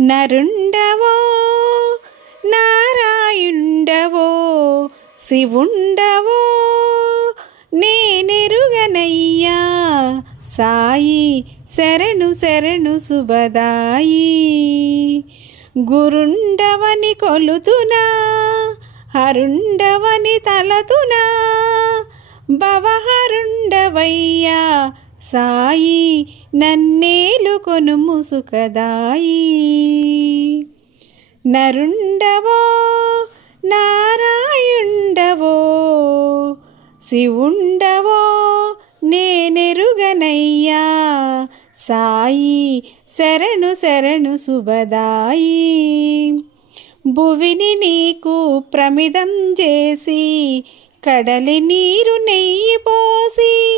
నరుండవో నారాయుండవో శివుండవో నేనెరుగనయ్యా సాయి శరణు శరణు శుభదాయి. గురుండవని కొలుతునా హరుండవని తలతునా భవహరుండవయ్యా సాయి నన్నేలు కొనుము సుఖదాయి. నరుండవో నారాయుండవో శివుండవో నేనెరుగనయ్యా. సాయి శరణు శరణు శుభదాయి. భువిని నీకు ప్రమిదం చేసి కడలి నీరు నెయ్యి పోసి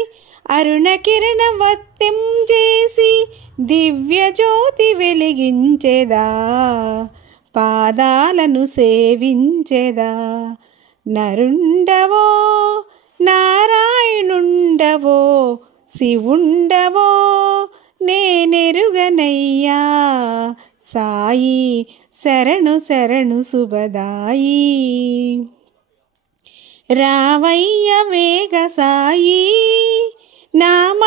కిరణ కిరణవత్యం చేసి దివ్య జ్యోతి వెలిగించెదా. పాదాలను సేవించెదా. నరుండవో నారాయణుండవో శివుండవో నేనెరుగనయ్యా. సాయి శరణు శరణు శుభదాయి. రావయ్య వేగ సాయి.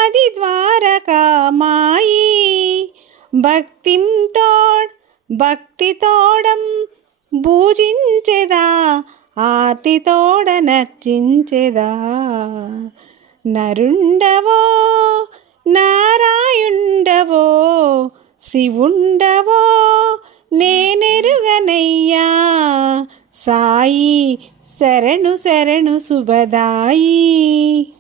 నామది ద్వారకామాయి భక్తిం తోడ్ భక్తి తోడం పూజించెదా ఆర్తి తోడ నర్చించెదా నరుండవో నారాయుండవో శివుండవో నేనెరుగనయ్యా. సాయి శరణు శరణు శుభదాయి.